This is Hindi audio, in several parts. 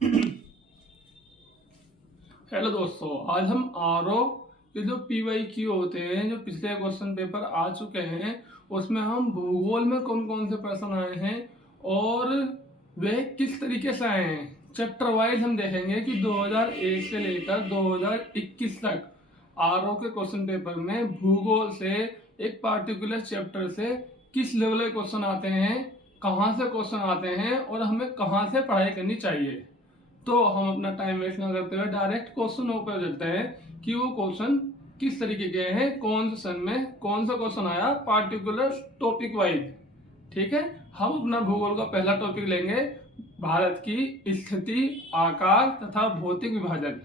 हेलो दोस्तों, आज हम आरओ के जो पीवाईक्यू होते हैं, जो पिछले क्वेश्चन पेपर आ चुके हैं, उसमें हम भूगोल में कौन कौन से प्रश्न आए हैं और वे किस तरीके से आए हैं, चैप्टर वाइज हम देखेंगे कि 2001 से लेकर 2021 तक आरओ के क्वेश्चन पेपर में भूगोल से एक पार्टिकुलर चैप्टर से किस लेवल के क्वेश्चन आते हैं, कहाँ से क्वेश्चन आते हैं और हमें कहाँ से पढ़ाई करनी चाहिए। तो हम अपना टाइम वेस्ट ना करते हुए डायरेक्ट क्वेश्चन ऊपर चलते हैं कि वो क्वेश्चन किस तरीके के हैं, कौन से सन में कौन सा क्वेश्चन आया पार्टिकुलर टॉपिक वाइज। ठीक है, हम अपना भूगोल का पहला टॉपिक लेंगे, भारत की स्थिति, आकार तथा भौतिक विभाजन।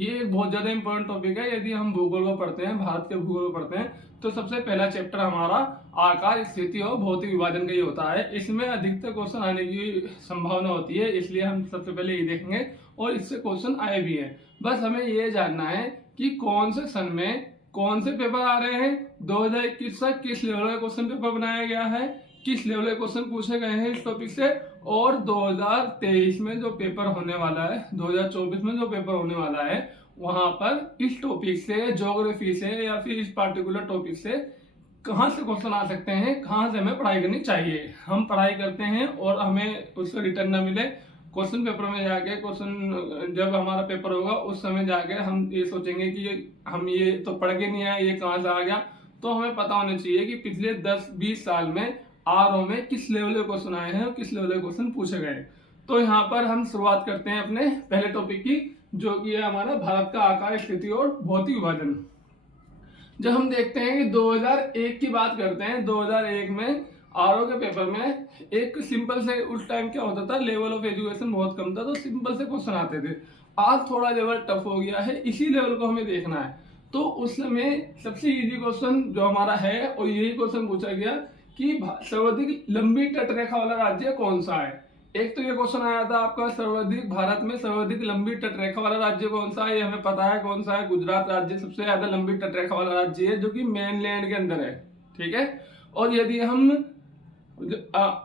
ये एक बहुत ज्यादा इंपॉर्टेंट टॉपिक है। यदि हम भूगोल को पढ़ते हैं, भारत के भूगोल को पढ़ते हैं, तो सबसे पहला चैप्टर हमारा आकार, स्थिति और भौतिक विभाजन का ही होता है। इसमें अधिकतर क्वेश्चन आने की संभावना होती है, इसलिए हम सबसे पहले ये देखेंगे और इससे क्वेश्चन आए भी हैं। बस हमें ये जानना है कि कौन से सन में कौन से पेपर आ रहे हैं, 2021 तक किस लेवल का क्वेश्चन पेपर बनाया गया है, किस लेवल के क्वेश्चन पूछे गए हैं इस टॉपिक से, और 2023 में जो पेपर होने वाला है, 2024 में जो पेपर होने वाला है, वहां पर इस टॉपिक से, ज्योग्राफी से या फिर इस पार्टिकुलर टॉपिक से कहां से क्वेश्चन आ सकते हैं, कहां से हमें पढ़ाई करनी चाहिए। हम पढ़ाई करते हैं और हमें उसका रिटर्न ना मिले, क्वेश्चन पेपर में जाके, क्वेश्चन जब हमारा पेपर होगा उस समय जाके हम ये सोचेंगे कि हम ये तो पढ़ के नहीं आए, ये कहां से आ गया। तो हमें पता होना चाहिए कि पिछले 10-20 साल में आरओ में किस लेवल के क्वेश्चन आए हैं और किस लेवल के क्वेश्चन पूछे गए। तो यहाँ पर हम शुरुआत करते हैं अपने पहले टॉपिक की, जो कि है हमारा भारत का आकार, स्थिति और भौतिक विभाजन। जब हम देखते हैं कि 2001 की बात करते हैं, 2001 में आरओ के पेपर में एक सिंपल से, उस टाइम क्या होता था, लेवल ऑफ एजुकेशन बहुत कम था, तो सिंपल से क्वेश्चन आते थे। आज थोड़ा लेवल टफ हो गया है, इसी लेवल को हमें देखना है। तो उस समय सबसे इजी क्वेश्चन जो हमारा है, और यही क्वेश्चन पूछा गया कि सर्वाधिक लंबी तटरेखा वाला राज्य कौन सा है। एक तो ये क्वेश्चन आया था आपका, सर्वाधिक, भारत में सर्वाधिक लंबी तटरेखा वाला राज्य कौन सा है, ये हमें पता है कौन सा है, गुजरात राज्य सबसे ज्यादा लंबी तटरेखा वाला राज्य है, जो कि मेनलैंड के अंदर है। ठीक है, और यदि हम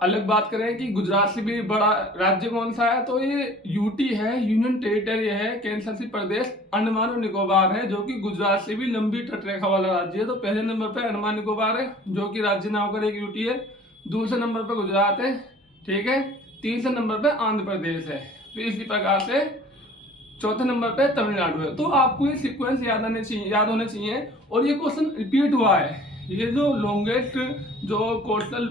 अलग बात करें कि गुजरात से भी बड़ा राज्य कौन सा है, तो ये यूटी है, यूनियन टेरिटरी है, केंद्र शासित प्रदेश अंडमान और निकोबार है, जो कि गुजरात से भी लंबी तटरेखा वाला राज्य है। तो पहले नंबर पे अंडमान निकोबार है, जो कि राज्य ना होकर एक यूटी है। दूसरे नंबर पे गुजरात है, ठीक है। तीसरे नंबर पे आंध्र प्रदेश है, फिर इसी प्रकार से चौथे नंबर पे तमिलनाडु है। तो आपको ये सीक्वेंस याद होने चाहिए। और ये क्वेश्चन रिपीट हुआ है, ये जो लॉन्गेस्ट जो कोस्टल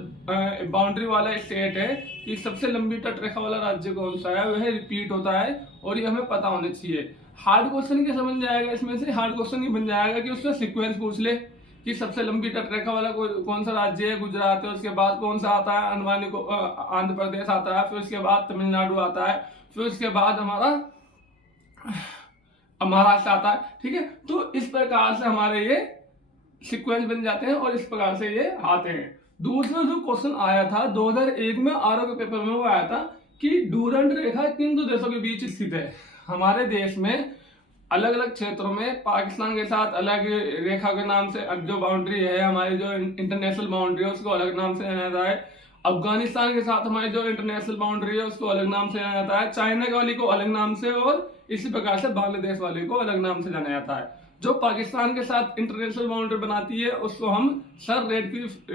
बाउंड्री वाला स्टेट है, कि सबसे लंबी तटरेखा वाला राज्य कौन सा है, वह रिपीट होता है और ये हमें पता होना चाहिए। हार्ड क्वेश्चन क्या समझ जाएगा, इसमें से हार्ड क्वेश्चन ये बन जाएगा कि उसका सीक्वेंस पूछ ले कि सबसे लंबी तटरेखा वाला कौन सा राज्य है, गुजरात है, उसके बाद कौन सा आता है, अंडमान को आंध्र प्रदेश आता है, फिर उसके बाद तमिलनाडु आता है, फिर उसके बाद हमारा महाराष्ट्र आता है। ठीक है, तो इस प्रकार से हमारे ये सीक्वेंस बन जाते हैं और इस प्रकार से ये आते हैं। दूसरा जो क्वेश्चन आया था 2001 में आरओ के पेपर में, वो आया था कि डूरंड रेखा किन दो देशों के बीच स्थित है। हमारे देश में अलग अलग क्षेत्रों में पाकिस्तान के साथ अलग रेखा के नाम से जो बाउंड्री है, हमारी जो इंटरनेशनल बाउंड्री है, उसको अलग नाम से जाना जाता है। अफगानिस्तान के साथ हमारी जो इंटरनेशनल बाउंड्री है, उसको अलग नाम से जाना जाता है। चाइना वाली को अलग नाम से, और इसी प्रकार से बांग्लादेश वाली को अलग नाम से जाना जाता है। जो पाकिस्तान के साथ इंटरनेशनल बाउंड्री बनाती है, उसको हम सर रेड क्लिफ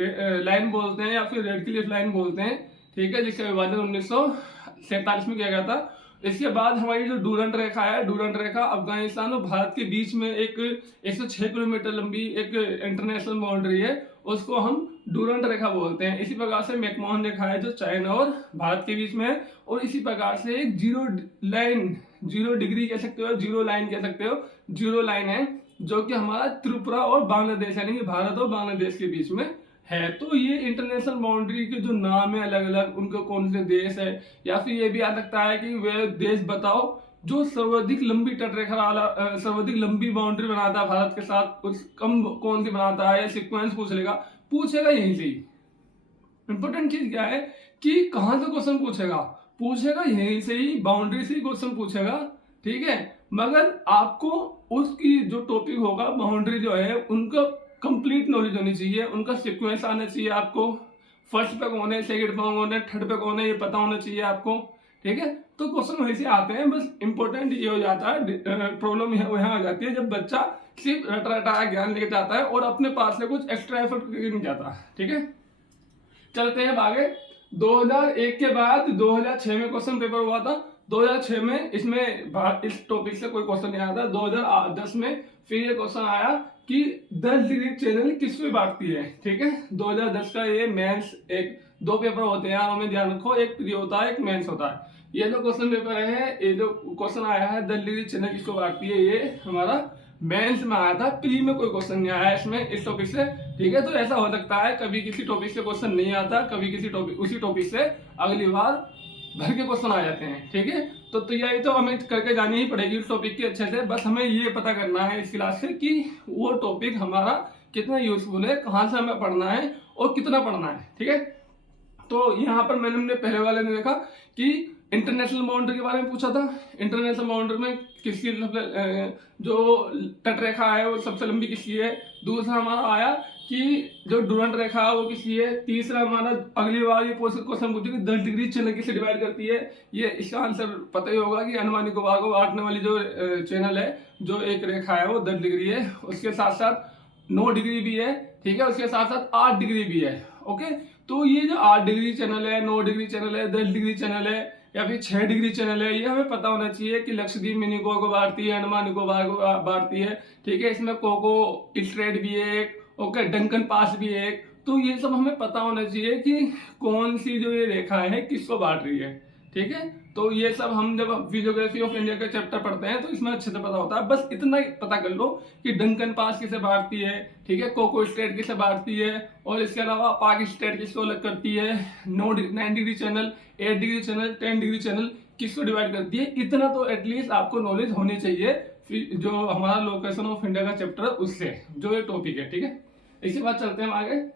लाइन बोलते हैं या फिर रेड क्लिफ लाइन बोलते हैं। ठीक है, जिसका विभाजन 1947 में किया गया था। इसके बाद हमारी जो डूरंड रेखा है, डूरंड रेखा अफगानिस्तान और भारत के बीच में एक 106 किलोमीटर लंबी एक इंटरनेशनल बाउंड्री है, उसको हम डूरंड रेखा बोलते हैं। इसी प्रकार से मैकमोहन रेखा है, जो चाइना और भारत के बीच में है। और इसी प्रकार से एक जीरो लाइन, 0 डिग्री कह सकते हो, जीरो लाइन कह सकते हो, जीरो लाइन है, जो कि हमारा त्रिपुरा और बांग्लादेश, यानी कि भारत और बांग्लादेश के बीच में है। तो ये इंटरनेशनल बाउंड्री के जो नाम है अलग अलग, उनके कौन से देश है, या फिर ये भी आ सकता है कि वे देश बताओ जो सर्वाधिक लंबी तटरेखा वाला, सर्वाधिक लंबी बाउंड्री बनाता है भारत के साथ, उस कम कौन सी बनाता है, या सीक्वेंस पूछेगा यहीं से। इंपॉर्टेंट चीज क्या है कि कहां से क्वेश्चन पूछेगा यहीं से ही, बाउंड्री से ही क्वेश्चन पूछेगा। ठीक है, मगर आपको उसकी जो टॉपिक होगा, बाउंड्री जो है, उनका कंप्लीट नॉलेज होनी चाहिए, उनका सीक्वेंस आना चाहिए आपको। फर्स्ट पे कौन है, सेकंड पे कौन है, थर्ड पे कौन है, ये पता होना चाहिए आपको। ठीक है। तो क्वेश्चन वहीं से आते हैं, बस इंपॉर्टेंट ये हो जाता है, प्रॉब्लम यहाँ हो जाती है जब बच्चा सिर्फ रटा रटाया ज्ञान लेके जाता है और अपने पास से कुछ एक्स्ट्रा एफर्ट करके नहीं जाता। ठीक है, चलते हैं आगे। 2001 के बाद 2006 में क्वेश्चन पेपर हुआ था। 2006 में इसमें इस टॉपिक से कोई क्वेश्चन नहीं आया था। 2010 में फिर ये क्वेश्चन आया कि 10 डिग्री चैनल किसमें बांटती है। ठीक है, 2010 का ये मेंस, एक 2 पेपर होते हैं में ध्यान रखो, एक प्री होता है, एक मेंस होता है। ये जो क्वेश्चन पेपर है, ये जो क्वेश्चन आया है 10 डिग्री चैनल किसको बांटती है, ये हमारा मेंस में आया था। प्री में कोई क्वेश्चन नहीं आया इसमें इस टॉपिक से। ठीक है, तो ऐसा हो सकता है कभी किसी टॉपिक से क्वेश्चन नहीं आता, कभी किसी टॉपिक, उसी टॉपिक से अगली बार भर के क्वेश्चन आ जाते हैं। ठीक है, तो तैयारी तो हमें करके जानी ही पड़ेगी उस टॉपिक की अच्छे से। बस हमें ये पता करना है इस क्लास से कि वो टॉपिक हमारा कितना यूजफुल है, कहाँ से हमें पढ़ना है और कितना पढ़ना है। ठीक है, तो यहाँ पर मैंने पहले वाले ने देखा कि इंटरनेशनल बाउंड्री के बारे में पूछा था। इंटरनेशनल बाउंड्री में किसकी जो तटरेखा है वो सबसे लंबी किसकी है। दूसरा हमारा आया कि जो डुरंट रेखा है वो किसकी है। तीसरा हमारा अगली बार ये क्वेश्चन पूछे कि 10 डिग्री चैनल किससे डिवाइड करती है। ये इसका आंसर पता ही होगा कि अंडमान निकोबार को बांटने वाली जो चैनल है, जो एक रेखा है वो 10 डिग्री है। उसके साथ साथ 9 डिग्री भी है। ठीक है, उसके साथ साथ 8 डिग्री भी है। ओके, तो ये जो 8 डिग्री चैनल है, 9 डिग्री चैनल है, 10 डिग्री चैनल है या फिर 6 डिग्री चैनल है, ये हमें पता होना चाहिए कि लक्षद्वीप मिनी को बांटती है, अंडमान निकोबार को बांटती है। ठीक है, इसमें कोको स्ट्रेट भी है एक, ओके, डंकन पास भी है एक। तो ये सब हमें पता होना चाहिए कि कौन सी जो ये रेखा है किसको बांट रही है। ठीक है, तो ये सब हम जब फिजियोग्राफी ऑफ इंडिया का चैप्टर पढ़ते हैं तो इसमें अच्छे से पता होता है। बस इतना ही पता कर लो कि डंकन पास किसे बांटती है, ठीक है, कोको स्टेट किसे बांटती है, और इसके अलावा पाक स्टेट किसको अलग करती है, 9 degree channel, 8 degree channel, 10 degree channel किसको डिवाइड करती है। इतना तो एटलीस्ट आपको नॉलेज होनी चाहिए जो हमारा लोकेशन ऑफ इंडिया का चैप्टर है उससे, जो ये टॉपिक है। ठीक है, इसके बाद चलते हैं आगे।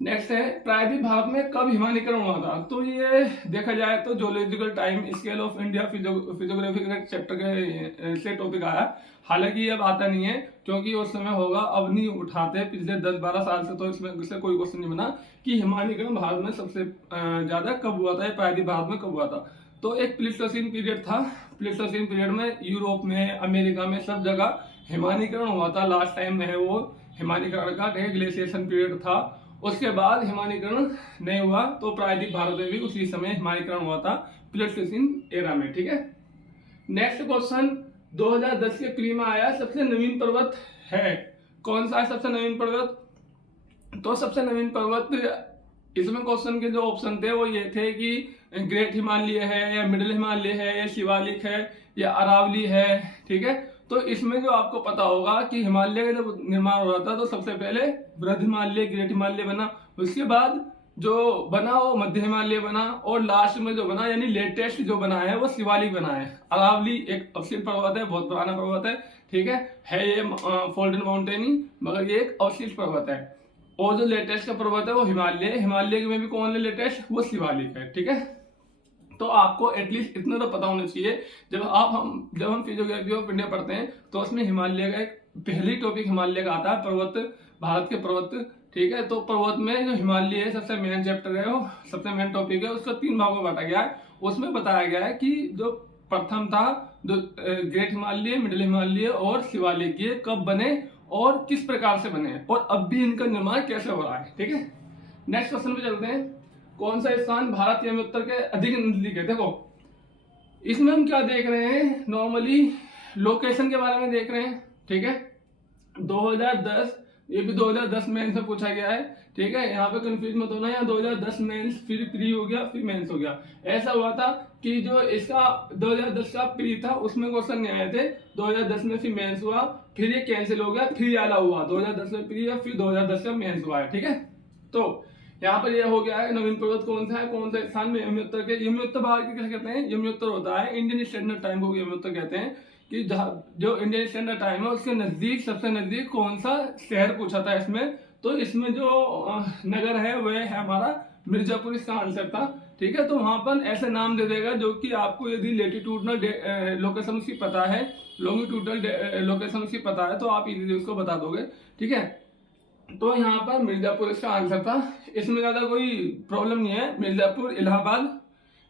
नेक्स्ट है प्रायद्वीप भारत में कब हिमानीकरण हुआ था। तो ये देखा जाए तो geological time scale of India physiography के चैप्टर के से टॉपिक आया। हालांकि ये अब आता नहीं है क्योंकि उस समय होगा, अब नहीं उठाते। पिछले 10-12 साल से तो इसमें कोई क्वेश्चन नहीं बना कि हिमानीकरण भारत में सबसे ज्यादा कब हुआ था, प्रायद्वीप भारत में कब हुआ था। तो एक प्लीस्टोसीन पीरियड था। प्लीस्टोसीन पीरियड में यूरोप में, अमेरिका में, सब जगह हिमानीकरण हुआ था। लास्ट टाइम में है वो हिमानीकरण का ग्लेशिएशन पीरियड था। उसके बाद हिमानीकरण नहीं हुआ, तो प्रायद्वीप भारत में भी उसी समय हिमानीकरण हुआ था, प्लीस्टोसीन एरा में। ठीक है, नेक्स्ट क्वेश्चन 2010 के प्री में आया, सबसे नवीन पर्वत है कौन सा है सबसे नवीन पर्वत। तो सबसे नवीन पर्वत इसमें क्वेश्चन के जो ऑप्शन थे वो ये थे कि ग्रेट हिमालय है, या मिडिल हिमालय है, या शिवालिक है, या अरावली है। ठीक है, तो इसमें जो आपको पता होगा कि हिमालय का जब निर्माण हो रहा था तो सबसे पहले वृद्ध हिमालय, ग्रेट हिमालय बना। उसके बाद जो बना वो मध्य हिमालय बना, और लास्ट में जो बना यानी लेटेस्ट जो बना है वो शिवालिक बना है। अरावली एक अवशिष्ट पर्वत है, बहुत पुराना पर्वत है। ठीक है ये फोल्डन माउंटेन ही, मगर ये एक अवशिष्ट पर्वत है। और जो लेटेस्ट का पर्वत है वो हिमालय, हिमालय में भी कौन है लेटेस्ट, वो शिवालिक है। ठीक है, तो आपको एटलीस्ट इतना तो पता होना चाहिए। जब हम फिजियोग्राफी ऑफ इंडिया पढ़ते हैं तो उसमें हिमालय का एक पहली टॉपिक हिमालय का आता है, पर्वत, भारत के पर्वत। ठीक है, तो पर्वत में जो हिमालय है सबसे मेन चैप्टर है, वो सबसे मेन टॉपिक है। उसको 3 भागों में बांटा गया है। उसमें बताया गया है कि जो प्रथम था, जो ग्रेट हिमालय, मिडिल हिमालय और शिवालिक, ये कब बने और किस प्रकार से बने, और अब भी इनका निर्माण कैसे हो रहा है। ठीक है, नेक्स्ट क्वेश्चन पे चलते हैं। कौन सा स्थान भारत के उत्तर के अधिक नजदीक है। देखो इसमें हम क्या देख रहे हैं, नॉर्मली लोकेशन के बारे में देख रहे हैं। ठीक है, 2010, ये भी 2010 मेंस में पूछा गया है। ठीक है, यहाँ पे कंफ्यूज मत होना, यहाँ 2010 मेंस, फिर प्री हो गया, फिर मेंस हो गया। ऐसा हुआ था कि जो इसका 2010 का प्री था उसमें क्वेश्चन नहीं आए थे, 2010 में फिर मेंस हुआ, फिर ये कैंसिल हो गया, फिर आला हुआ, 2010 में प्री है, फिर 2010 का मेंस हुआ है। ठीक है, तो यहाँ पर यह हो गया है नवीन पर्वत कौन सा है, कौन सा स्थान में यमुनोत्तर के, यमुनोत्तर बाहर के कैसे कहते हैं, यमुनोत्तर होता है इंडियन स्टैंडर्ड टाइम को यमुनोत्तर कहते हैं। कि जो इंडियन स्टैंडर्ड टाइम है उसके नजदीक, सबसे नजदीक कौन सा शहर पूछा था इसमें। तो इसमें जो नगर है वह है हमारा मिर्जापुर, इसका आंसर था। ठीक है, तो वहां पर ऐसे नाम दे देगा जो कि आपको यदि लेटीट्यूडनल लोकेशन उसकी पता है, लॉन्गिट्यूडनल लोकेशन उसकी पता है, तो आप इजीली उसको बता दोगे। ठीक है, तो यहाँ पर मिर्जापुर इसका आंसर था। इसमें ज्यादा कोई प्रॉब्लम नहीं है। मिर्जापुर, इलाहाबाद,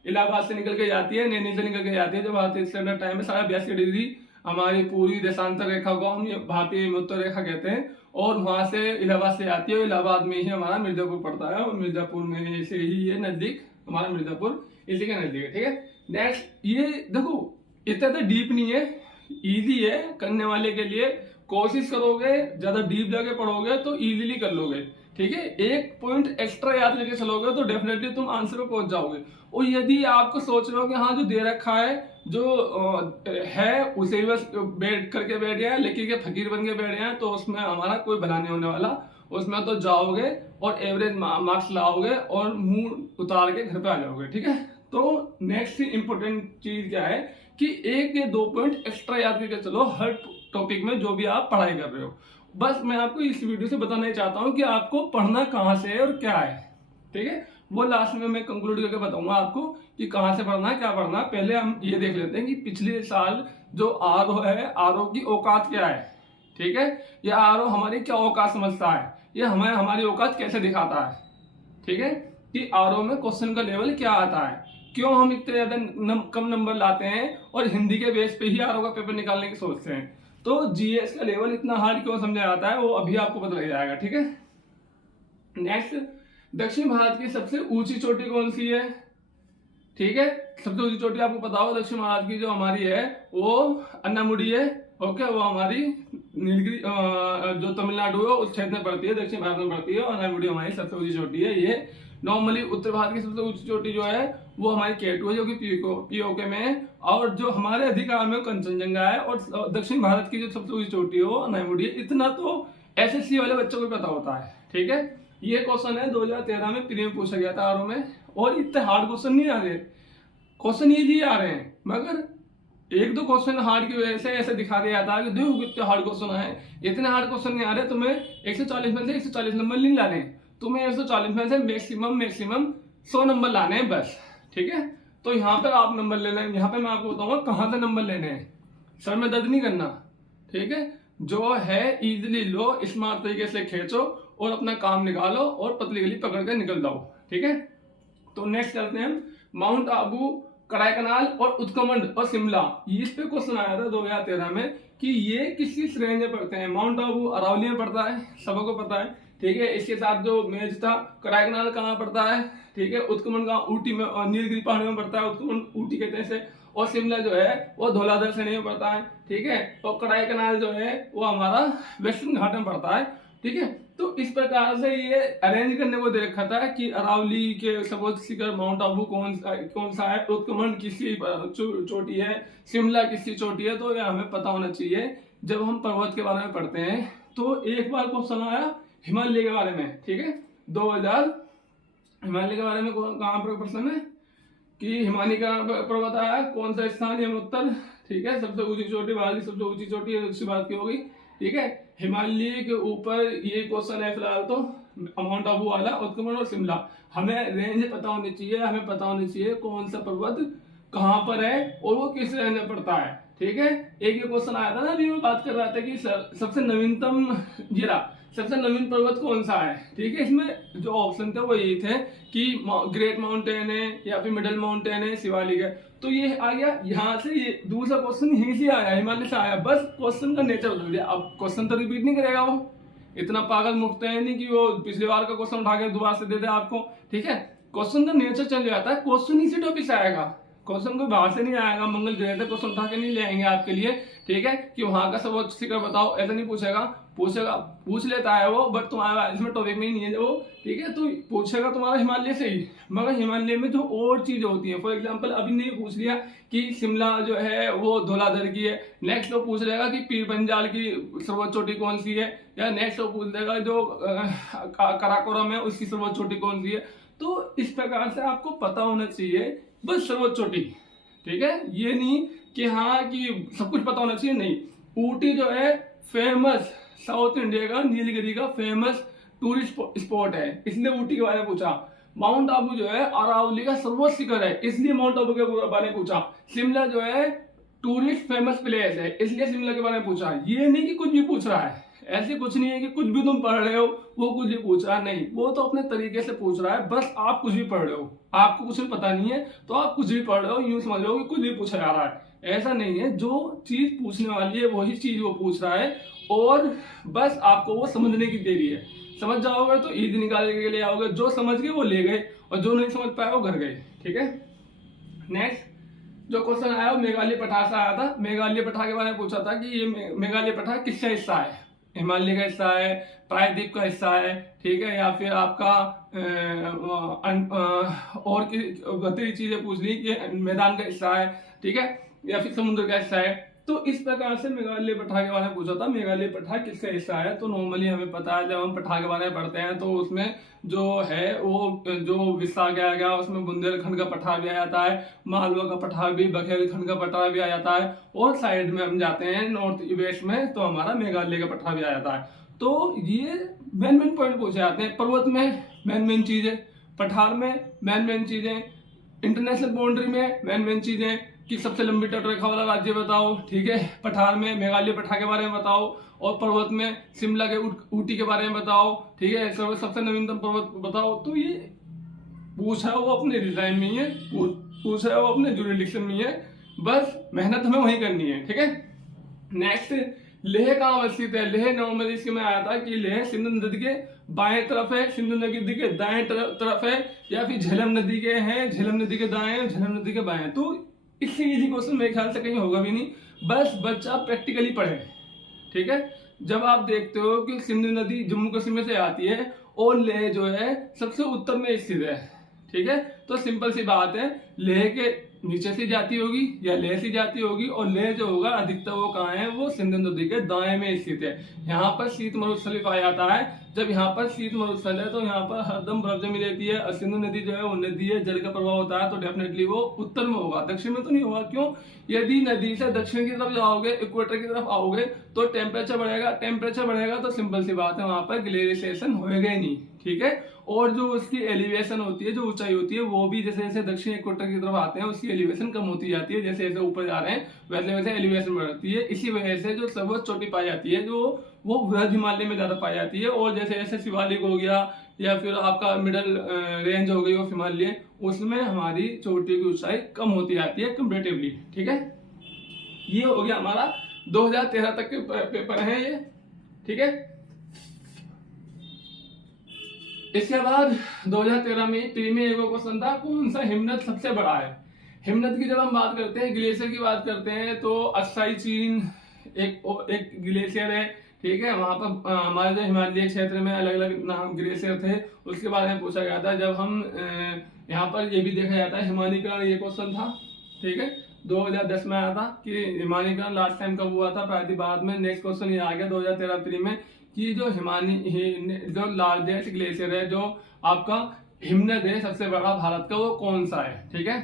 इलाहाबाद से निकल के जाती है, नैनी से निकल के जाती है, जो भारतीय स्टैंडर्ड टाइम है 82.5 हमारी पूरी देशांतर रेखा को हम भारतीय विमुक्त रेखा कहते हैं, और वहां से इलाहाबाद से आती है। इलाहाबाद में ही हमारा मिर्जापुर पड़ता है, और मिर्जापुर में से ही ये नजदीक हमारा मिर्जापुर इसी के नजदीक है। ठीक है, नेक्स्ट ये देखो इतना तो डीप नहीं है, इजी है करने वाले के लिए। कोशिश करोगे, ज्यादा डीप जाके पढ़ोगे तो इजीली कर लोगे। ठीक है, एक पॉइंट एक्स्ट्रा याद करके चलोगे तो डेफिनेटली तुम आंसर पे पहुंच जाओगे। और यदि आपको सोच रहे हो कि हाँ जो दे रखा है जो है उसे ही बस बैठ करके बैठ गया, लेकिन के फकीर बन के बैठ गए, तो उसमें हमारा कोई भला नहीं होने वाला। उसमें तो जाओगे और एवरेज मार्क्स लाओगे और मुंह उतार के घर पे आ जाओगे। ठीक है, तो नेक्स्ट इंपॉर्टेंट चीज क्या है कि एक या दो पॉइंट एक्स्ट्रा याद करके चलो हर टॉपिक में जो भी आप पढ़ाई कर रहे हो। बस मैं आपको इस वीडियो से बताना चाहता हूँ कि आपको पढ़ना कहाँ से है और क्या है। ठीक है, वो लास्ट में मैं कंक्लूड करके बताऊंगा आपको कि कहाँ से पढ़ना है, क्या पढ़ना है। पहले हम ये देख लेते हैं कि पिछले साल जो आरओ है, आरओ की औकात क्या है। ठीक है, या आरओ हमारी क्या औकात समझता है, ये हमारी औकात कैसे दिखाता है। ठीक है, कि आरओ में क्वेश्चन का लेवल क्या आता है, क्यों हम इतने ज्यादा कम नंबर लाते हैं और हिंदी के बेस पे ही आरओ का पेपर निकालने की सोचते हैं। तो जीएस का लेवल इतना हार्ड क्यों समझा जाता है वो अभी आपको पता लग जाएगा। ठीक है, नेक्स्ट, दक्षिण भारत की सबसे ऊंची चोटी कौन सी है। ठीक है, सबसे ऊंची चोटी आपको पता होगा दक्षिण भारत की जो हमारी है वो अन्नामुडी है। ओके, वो हमारी नीलगिरी जो तमिलनाडु है उस क्षेत्र में पड़ती है, दक्षिण भारत में पड़ती है, और अन्नामुडी हमारी सबसे ऊंची चोटी है। ये नॉर्मली उत्तर भारत की सबसे ऊंची चोटी जो है वो हमारी केटू है, जो कि पीओके में है, और जो हमारे अधिकार में कंचनजंगा है, और दक्षिण भारत की जो सबसे ऊंची चोटी है वो अन्नामुडी है। इतना तो एसएससी वाले बच्चों को पता होता है। ठीक है, ये क्वेश्चन है 2013 में प्री में पूछा गया था आरओ में, और इतने हार्ड क्वेश्चन नहीं आ रहे, क्वेश्चन इजी आ रहे हैं, मगर एक दो क्वेश्चन हार्ड की वजह से ऐसे दिखा दिया था कि देखो कितने हार्ड क्वेश्चन है। इतने हार्ड क्वेश्चन नहीं आ रहे, तुम्हें 140 में से 140 नंबर नहीं लाने, तुम्हें 140 में से मैक्सिमम 100 नंबर लाने हैं बस। ठीक है, तो यहाँ पे आप नंबर लेना है, यहाँ पे मैं आपको बताऊंगा कहाँ से नंबर लेने हैं, सर में दर्द नहीं करना। ठीक है, जो है इजीली लो, स्मार्ट तरीके से खींचो और अपना काम निकालो और पतली गली पकड़ के निकल जाओ। ठीक है, तो नेक्स्ट करते हैं हम माउंट आबू, कड़ाई कनाल और उत्तराखंड और शिमला। इस पे क्वेश्चन आया था 2013 में कि ये किसी श्रेणी में पड़ते हैं। माउंट आबू अरावली में पड़ता है, सबको पता है। ठीक है, इसके साथ जो मेज था कड़ाई कनाल कहाँ पड़ता है। ठीक है, उत्तराखंड का ऊटी में और नीलगिरी पहाड़ी में पड़ता है, उत्तराखंड ऊटी कहते हैं इसे, और शिमला जो है वो धौलाधर श्रेणी में पड़ता है। ठीक है, और कड़ाई कनाल जो है वो हमारा वेस्टर्न घाट में पड़ता है। ठीक है, तो इस प्रकार से ये अरेंज करने को दे रखा था कि अरावली के सर्वोच्च शिखर माउंट आबू कौन सा है, उत्तराखंड किसकी चोटी है, शिमला किसकी चोटी है, तो ये हमें पता होना चाहिए जब हम पर्वत के बारे में पढ़ते हैं। तो एक बार क्वेश्चन आया हिमालय के बारे में। ठीक है, 2000 हिमालय के बारे में कहाँ पर प्रश्न है कि हिमालय का पर्वत आया, कौन सा स्थान है उत्तर। ठीक है, सबसे ऊंची चोटी भारत की सबसे ऊंची चोटी है, दूसरी बात की होगी। ठीक है, हिमालय के ऊपर ये क्वेश्चन है फिलहाल तो माउंट आबू वाला, उत्तराखंड और शिमला। हमें रेंज पता होनी चाहिए, हमें पता होनी चाहिए कौन सा पर्वत कहाँ पर है और वो किस रेंज में पड़ता है। ठीक है, एक ये क्वेश्चन आया था ना, अभी मैं बात कर रहा था कि सबसे नवीनतम जिला, सबसे नवीन पर्वत कौन सा है। ठीक है, इसमें जो ऑप्शन थे वो यही थे कि ग्रेट माउंटेन है या फिर मिडिल माउंटेन है, शिवालिक है। तो ये आ गया यहाँ से, ये दूसरा क्वेश्चन यहीं से आया, हिमालय से आया, बस क्वेश्चन का नेचर बदल दिया। अब क्वेश्चन तो रिपीट नहीं करेगा वो, इतना पागल मुक्त है नहीं कि वो पिछली बार का क्वेश्चन उठा के दोबारा से दे दे आपको। ठीक है, क्वेश्चन का नेचर चल जाता है, क्वेश्चन इसी टॉपिक से आएगा, क्वेश्चन कोई बाहर से नहीं आएगा, मंगल ग्रह से क्वेश्चन उठा के नहीं ले आएंगे आपके लिए। ठीक है, कि वहां का सर्वोच्च शिखर बताओ, ऐसा नहीं पूछेगा, पूछ लेता है वो, बट तुम्हारा इसमें टॉपिक में ही नहीं है वो। ठीक है, तो पूछेगा तुम्हारा हिमालय से ही, मगर हिमालय में जो और चीजें होती हैं, फॉर एग्जांपल अभी नहीं पूछ लिया कि शिमला जो है वो धौलाधर की है, नेक्स्ट वो पूछ लेगा कि पीर पंजाल की सर्वोच्च चोटी कौन सी है, या नेक्स्ट वो पूछ लेगा जो काराकोरम है उसकी सर्वोच्च चोटी कौन सी है। तो इस प्रकार से आपको पता होना चाहिए बस सर्वोच्च चोटी। ठीक है, ये नहीं कि हाँ कि सब कुछ पता होना चाहिए, नहीं। ऊटी जो है फेमस साउथ इंडिया का नीलगिरी का फेमस टूरिस्ट स्पॉट है, इसलिए ऊटी के बारे में पूछा। माउंट आबू जो है अरावली का सर्वोच्च शिखर है, इसलिए माउंट आबू के बारे में पूछा। शिमला जो है टूरिस्ट फेमस प्लेस है, इसलिए शिमला के बारे में पूछा। ये नहीं कि कुछ भी पूछ रहा है, ऐसे कुछ नहीं है कि कुछ भी तुम पढ़ रहे हो वो कुछ भी पूछ रहा है, नहीं, वो तो अपने तरीके से पूछ रहा है। बस आप कुछ भी पढ़ रहे हो, आपको कुछ भी पता नहीं है तो आप कुछ भी पढ़ रहे हो, यूं समझ रहे हो कि कुछ भी पूछा जा रहा है। ऐसा नहीं है, जो चीज पूछने वाली है वही चीज वो पूछ रहा है, और बस आपको वो समझने की देरी है। समझ जाओगे तो ईद निकाल के ले आओगे, जो समझ गए वो ले गए और जो नहीं समझ पाए वो घर गए। ठीक है, नेक्स्ट जो क्वेश्चन आया वो मेघालय पठार से आया था। मेघालय पठार के बारे में पूछा था कि ये मेघालय पठार किसका हिस्सा है, हिमालय का हिस्सा है, प्रायद्वीप का हिस्सा है, ठीक है, या फिर आपका और गतिविधि चीजें पूछ ली कि मैदान का हिस्सा है, ठीक है, या फिर समुद्र का हिस्सा है। तो इस प्रकार से मेघालय पठार के बारे में पूछा था, मेघालय पठार किसका हिस्सा है। तो नॉर्मली हमें पता है, जब हम पठार के बारे में पढ़ते हैं तो उसमें जो है वो जो विस्तार किया गया उसमें बुंदेलखंड का पठार भी आ जाता है, मालवा का पठार भी, बघेलखंड का पठार भी आ जाता है, और साइड में हम जाते हैं नॉर्थ वेस्ट में तो हमारा मेघालय का पठार भी आ जाता है। तो ये मेन पॉइंट पूछे जाते हैं। पर्वत में मेन चीजें, पठार में मेन चीजें, इंटरनेशनल बाउंड्री में मेन चीजें कि सबसे लंबी तटरेखा वाला राज्य बताओ, ठीक है, पठार में मेघालय पठार के बारे में बताओ, और पर्वत में शिमला के ऊटी के बारे में बताओ, ठीक है, सबसे नवीनतम पर्वत बताओ। तो ये पूछा है वो अपने डिजाइन में ही है, पूछा है वो अपने जुरिडिक्शन में ही है, बस मेहनत हमें वही करनी है। ठीक है, नेक्स्ट लेह कहाँ अवस्थित है। लेह नॉर्मली इसमें आया था कि लेह सिंधु नदी के बाएं तरफ है, सिंधु नदी के दाएं तरफ है, या फिर झेलम नदी के हैं, झेलम नदी के दाएं, झेलम नदी के बाएं। तो इससे इजी क्वेश्चन मेरे ख्याल से कहीं होगा भी नहीं, बस बच्चा प्रैक्टिकली पढ़े। ठीक है, जब आप देखते हो कि सिंधु नदी जम्मू कश्मीर से आती है और लेह जो है सबसे उत्तर में स्थित है, ठीक है, तो सिंपल सी बात है, लेह के नीचे से जाती होगी या लेह से जाती होगी, और लेह जो होगा अधिकतर वो कहाँ है, वो सिंधु नदी के दाएं में स्थित है। यहाँ पर शीत मरुस्थल पाया जाता है। जब यहाँ पर शीत मरुस्थल है तो यहाँ पर हरदम बर्फ जमी रहती है, और सिंधु नदी जो है वो नदी है, जल का प्रवाह होता है, तो डेफिनेटली वो उत्तर में होगा, दक्षिण में तो नहीं होगा। क्यों, यदि नदी से दक्षिण की तरफ जाओगे, इक्वेटर की तरफ आओगे तो टेम्परेचर बढ़ेगा, टेम्परेचर बढ़ेगा तो सिंपल सी बात है वहां पर ग्लेशिएशन होएगा ही नहीं। ठीक है, और जो उसकी एलिवेशन होती है, जो ऊंचाई होती है, वो भी जैसे जैसे दक्षिण इक्वेटर की तरफ आते हैं उसकी एलिवेशन कम होती जाती है, जैसे जैसे ऊपर जा रहे हैं वैसे वैसे एलिवेशन बढ़ती है। इसी वजह से जो सर्वोच्च चोटी पाई जाती है जो वो वृहद हिमालय में ज्यादा पाई जाती है, और जैसे जैसे शिवालिक हो गया या फिर आपका मिडल रेंज हो गई वो हिमालय, उसमें हमारी चोटी की ऊंचाई कम होती जाती है कंपेरेटिवली। ठीक है, ये हो गया हमारा 2013 तक के पेपर है ये। ठीक है, इसके बाद 2013 में प्री में एक क्वेश्चन था, कौन सा हिमनद सबसे बड़ा है। हिमनद की जब हम बात करते हैं, ग्लेशियर की बात करते हैं, तो अक्साई चीन एक ग्लेशियर है। ठीक है, वहां पर हमारे जो हिमालय क्षेत्र में अलग अलग नाम ग्लेशियर थे, उसके बारे में पूछा गया था। जब हम यहाँ पर ये भी देखा जाता है हिमानीकरण, ये क्वेश्चन था। ठीक है, 2010 में आया था कि हिमानीकरण लास्ट टाइम कब हुआ था, प्रायद्वीप में। नेक्स्ट क्वेश्चन ये आ गया 2013 प्री में कि जो जो लार्जेस्ट ग्लेशियर है, जो आपका हिमनद है सबसे बड़ा भारत का, वो कौन सा है। ठीक है,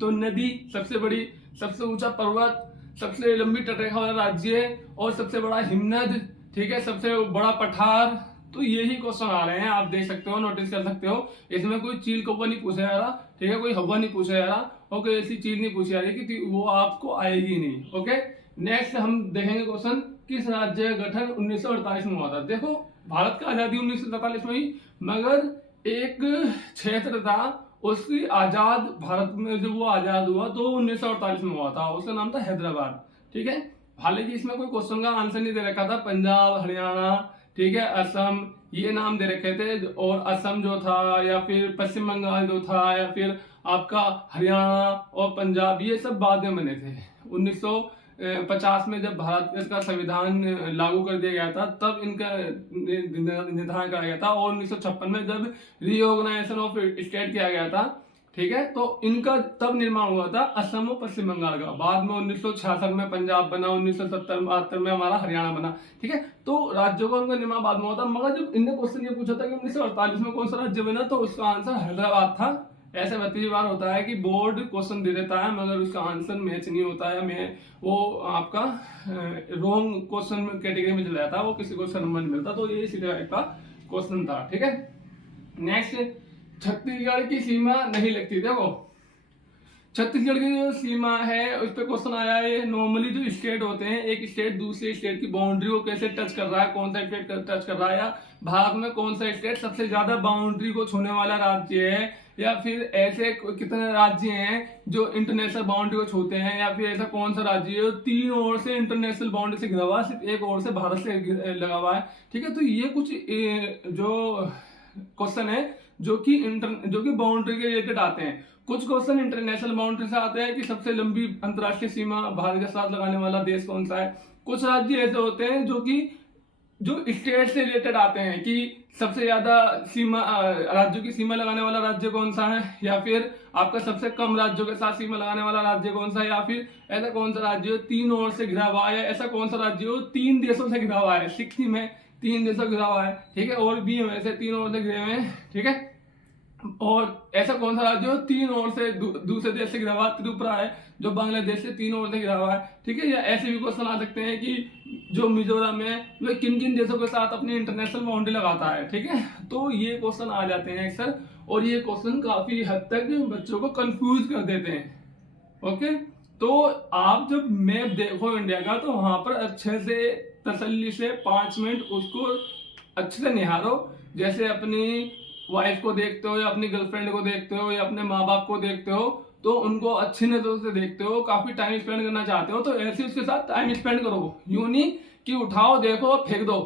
तो नदी सबसे बड़ी, सबसे ऊंचा पर्वत, सबसे लंबी तटरेखा वाला राज्य और सबसे बड़ा हिमनद, ठीक है, सबसे बड़ा पठार। तो यही क्वेश्चन आ रहे हैं, आप देख सकते हो, नोटिस कर सकते हो। इसमें कोई चील कौवा नहीं पूछा जा रहा, ठीक है, कोई हवा नहीं पूछा जा रहा, और कोई ऐसी चीज नहीं पूछी जा रही कि वो आपको आएगी नहीं। ओके, नेक्स्ट हम देखेंगे क्वेश्चन, किस राज्य का गठन 1948 में हुआ था। देखो, भारत का आजादी 1947 में हुई, मगर एक क्षेत्र था उसकी आजाद भारत में, जब वो आजाद हुआ तो 1948 में हुआ था, उसका नाम था हैदराबाद। ठीक है, हालांकि इसमें कोई क्वेश्चन का आंसर नहीं दे रखा था, पंजाब, हरियाणा, ठीक है, असम, ये नाम दे रखे थे, और असम जो था, या फिर पश्चिम बंगाल जो था, या फिर आपका हरियाणा और पंजाब, ये सब बाद में बने थे। 1950 में जब भारत का संविधान लागू कर दिया गया था तब इनका निर्धारण करा गया था, और 1956 में जब रीऑर्गेनाइजेशन ऑफ स्टेट किया गया था, ठीक है, तो इनका तब निर्माण हुआ था असम और पश्चिम बंगाल का। बाद में 1966 में पंजाब बना, 1970 में हमारा हरियाणा बना। ठीक है, तो राज्यों का उनका निर्माण बाद में हुआ था। मगर जब इनने क्वेश्चन ये पूछा था कि 1948 में कौन सा राज्य बना, तो उसका आंसर हैदराबाद था। ऐसा बहुत बार होता है कि बोर्ड क्वेश्चन दे देता है मगर उसका आंसर मैच नहीं होता है, वो आपका रॉन्ग क्वेश्चन कैटेगरी में चला जाता है, वो किसी को नंबर नहीं मिलता। तो ये इसी तरह का क्वेश्चन था। ठीक है, नेक्स्ट, छत्तीसगढ़ की सीमा नहीं लगती। देखो, छत्तीसगढ़ की जो सीमा है उस पर क्वेश्चन आया है। नॉर्मली जो स्टेट होते हैं, एक स्टेट दूसरे स्टेट की बाउंड्री को कैसे टच कर रहा है, कौन सा स्टेट टच कर रहा है, या भारत में कौन सा स्टेट सबसे ज्यादा बाउंड्री को छूने वाला राज्य है, या फिर ऐसे कितने राज्य हैं जो इंटरनेशनल बाउंड्री को छूते हैं, या फिर ऐसा कौन सा राज्य है जो 3 ओर से इंटरनेशनल बाउंड्री से घिरा हुआ है, सिर्फ 1 ओर से भारत से लगा हुआ है। ठीक है, तो ये कुछ जो क्वेश्चन है जो कि बाउंड्री के रिलेटेड आते हैं। कुछ क्वेश्चन इंटरनेशनल बाउंड्री से आते हैं कि सबसे लंबी अंतर्राष्ट्रीय सीमा भारत के साथ लगाने वाला देश कौन सा है। कुछ राज्य ऐसे होते हैं जो स्टेट से रिलेटेड आते हैं कि सबसे ज्यादा सीमा राज्यों की सीमा लगाने वाला राज्य कौन सा है, या फिर आपका सबसे कम राज्यों के साथ सीमा लगाने वाला राज्य कौन सा है, या फिर ऐसा कौन सा राज्य हो 3 ओर से घिरा हुआ है, ऐसा कौन सा राज्य हो 3 देशों से घिरा हुआ है। सिक्किम है 3 देशों से घिरा हुआ है, ठीक है, और भी वैसे 3 ओर से घिरे हुए हैं, ठीक है। और ऐसा कौन सा राज्य हो 3 ओर से दूसरे देश से घिरा हुआ, त्रिपुरा है जो बांग्लादेश से 3 ओर से घिरा हुआ है, ठीक है। या ऐसे भी क्वेश्चन आ सकते हैं कि जो मिजोरम है वह किन किन देशों के साथ अपनी इंटरनेशनल बाउंड्री लगाता है, ठीक है। तो ये क्वेश्चन आ जाते हैं अक्सर, और ये क्वेश्चन काफी हद तक बच्चों को कंफ्यूज कर देते हैं। ओके, तो आप जब मैप देखो इंडिया का, तो वहां पर अच्छे से तसल्ली से 5 मिनट उसको अच्छे से निहारो। जैसे अपनी वाइफ को देखते हो, या अपनी गर्लफ्रेंड को देखते हो, या अपने माँ बाप को देखते हो, तो उनको अच्छी नजरों से देखते हो, काफी टाइम स्पेंड करना चाहते हो, तो ऐसे उसके साथ टाइम स्पेंड करो। यूं नहीं कि उठाओ देखो फेंक दो।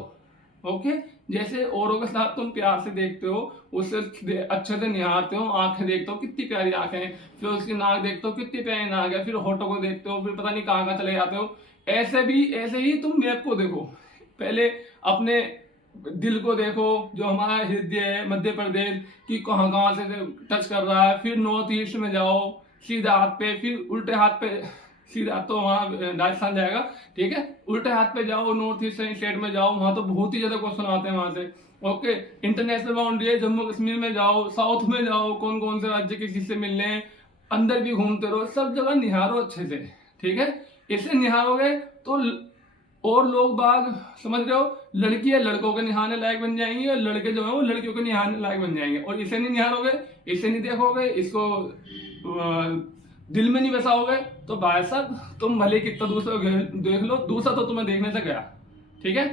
ओके, जैसे औरों के साथ तुम प्यार से देखते हो, उससे अच्छे से निहारते हो, आंखें देखते हो कितनी प्यारी आंखें हैं, फिर उसकी नाक देखते हो कितनी प्यारी नाक है, फिर होठों को देखते हो, फिर पता नहीं कहाँ चले जाते हो। ऐसे ही तुम मैप को देखो। पहले अपने दिल को देखो, जो हमारा हृदय है मध्य प्रदेश की कहाँ कहाँ से टच कर रहा है। फिर नॉर्थ ईस्ट में जाओ सीधा हाथ पे, फिर उल्टे हाथ पे सीधा तो वहाँ राजस्थान जाएगा, ठीक है। उल्टे हाथ पे जाओ नॉर्थ ईस्ट स्टेट में जाओ, वहां तो बहुत ही ज्यादा क्वेश्चन आते हैं वहां से। ओके, इंटरनेशनल बाउंड्री है, जम्मू कश्मीर में जाओ, साउथ में जाओ, कौन कौन से राज्य किसी से मिलने हैं, अंदर भी घूमते रहो, सब जगह निहारो अच्छे से, ठीक है। इसे निहारोगे तो और लोग बाग समझ रहे हो, लड़की है लड़कों के निहारने लायक बन जाएंगी, और लड़के जो है वो लड़कियों के निहारने लायक बन जाएंगे। और इसे नहीं निहारोगे, इसे नहीं देखोगे, इसको दिल में नहीं बसाओगे, तो भाई साहब तुम भले कितना दूसरा देख लो, दूसरा तो तुम्हें देखने से गया, ठीक है।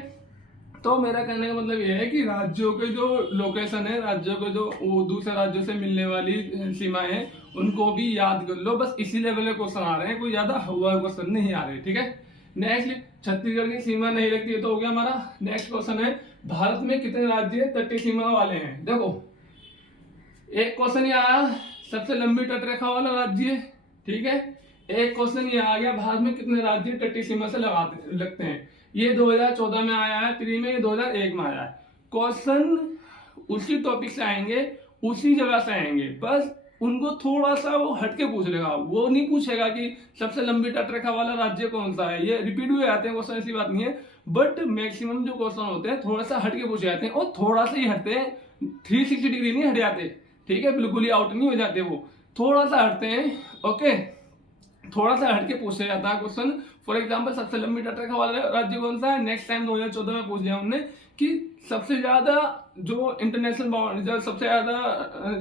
तो मेरा कहने का मतलब ये है कि राज्यों के जो लोकेशन है, राज्यों के जो दूसरे राज्यों से मिलने वाली सीमाएं हैं, उनको भी याद कर लो। बस इसी लेवल के क्वेश्चन आ रहे हैं, कोई ज्यादा हुआ क्वेश्चन नहीं आ रहे, ठीक है। नेक्स्ट, छत्तीसगढ़ की सीमा नहीं लगती, है तो हो गया हमारा। नेक्स्ट क्वेश्चन है, भारत में कितने राज्य तटीय सीमा वाले हैं। देखो एक क्वेश्चन ये आया सबसे लंबी तटरेखा वाला राज्य, ठीक है। एक क्वेश्चन ये आ गया भारत में कितने राज्य तटीय सीमा से लगते हैं। ये 2014 में आया है प्री में, 2001 में आया है। क्वेश्चन उसी टॉपिक से आएंगे, उसी जगह से आएंगे, बस उनको थोड़ा सा वो हटके पूछ लेगा। वो नहीं पूछेगा कि सबसे लंबी तटरेखा वाला राज्य कौन सा है। ये रिपीट हुए आते हैं क्वेश्चन, ऐसी बात नहीं है, बट मैक्सिमम जो क्वेश्चन होते हैं थोड़ा सा हटके पूछे जाते हैं, और थोड़ा सा ही हटते हैं, 360 डिग्री नहीं हट जाते, ठीक है, बिल्कुल ही आउट नहीं हो जाते, वो थोड़ा सा हटते हैं। ओके, थोड़ा सा हटके पूछा जाता है क्वेश्चन। फॉर एग्जाम्पल, सबसे लंबी तटरेखा वाला राज्य कौन सा है, नेक्स्ट टाइम 2014 में पूछ लिया हमने कि सबसे ज्यादा जो इंटरनेशनल बाउंड्री, सबसे ज्यादा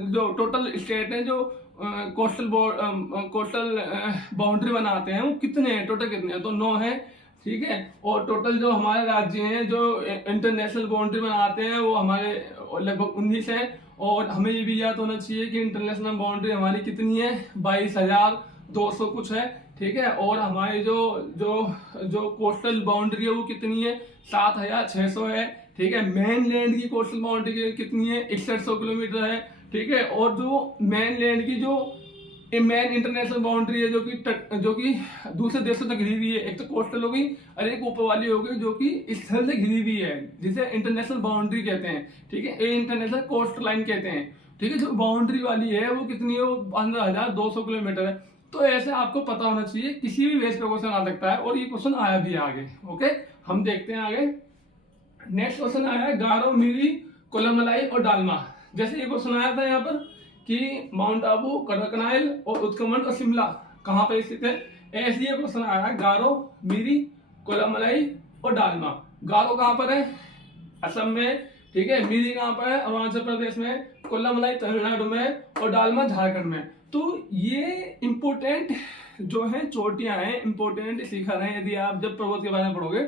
जो टोटल स्टेट है जो कोस्टल बाउंड्री बनाते हैं, वो कितने हैं, टोटल कितने हैं, तो 9 है, ठीक है। और टोटल जो हमारे राज्य हैं जो इंटरनेशनल बाउंड्री बनाते हैं वो हमारे लगभग 19 है। और हमें ये भी याद होना चाहिए कि इंटरनेशनल बाउंड्री हमारी कितनी है, 22,200 कुछ है, ठीक है। और हमारी जो जो जो कोस्टल बाउंड्री है वो कितनी है, 7,600 है, ठीक है। मेन लैंड की कोस्टल बाउंड्री कितनी है, 6100 किलोमीटर है, ठीक है। और जो मेन लैंड की जो मेन इंटरनेशनल बाउंड्री है जो कि दूसरे देशों तक घिरी हुई है, एक तो कोस्टल हो गई और एक ऊपर वाली हो गई जो कि स्थल से घिरी हुई है, जिसे इंटरनेशनल बाउंड्री कहते हैं, ठीक है। ये इंटरनेशनल कोस्ट लाइन कहते हैं, ठीक है। जो बाउंड्री वाली है वो कितनी है, वो 15,200 किलोमीटर है। तो ऐसे आपको पता होना चाहिए, किसी भी बेस पे क्वेश्चन आ सकता है, और ये क्वेश्चन आया भी आगे। ओके, हम देखते हैं आगे। नेक्स्ट क्वेश्चन आया है गारो, मिरी, कोलमलाई और डालमा। जैसे ये क्वेश्चन आया था यहाँ पर कि माउंट आबू, कड़कनाइल और उत्कमंड और शिमला कहाँ पे स्थित है, ऐसे ये क्वेश्चन आया है गारो, मिरी, कोलमलाई और डालमा। गारो कहाँ पर है, असम में, ठीक है। मिरी कहाँ पर है, अरुणाचल प्रदेश में, कोल्लामलाई तमिलनाडु में, और डालमा झारखंड में। तो ये इम्पोर्टेंट जो है चोटियां हैं, इम्पोर्टेंट शिखर हैं। यदि आप जब पर्वत के बारे में पढ़ोगे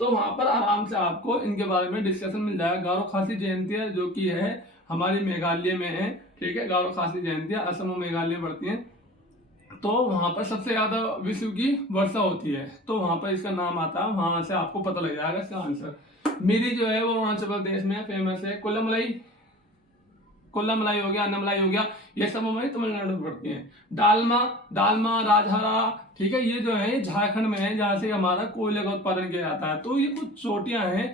तो वहां पर आराम से आपको इनके बारे में डिस्कशन मिल जाएगा। गारो खासी जयंतियां जो कि है हमारी मेघालय में है, ठीक है। गारो खासी जयंतियां असम और मेघालय में पड़ती हैं। तो वहां पर सबसे ज्यादा विश्व की वर्षा होती है, तो वहां पर इसका नाम आता है। वहां से आपको पता लग जाएगा इसका आंसर। मिरी जो है वो अरुणाचल प्रदेश में फेमस है। कोल्लामलाई हो गया, अन्नामलाई हो गया, ये सब हमारी तमिलनाडु में पड़ती हैं। दालमा राजहरा, ठीक है, ये जो है ये झारखंड में है, जहां से हमारा कोयले का उत्पादन किया जाता है। तो ये कुछ चोटियां हैं।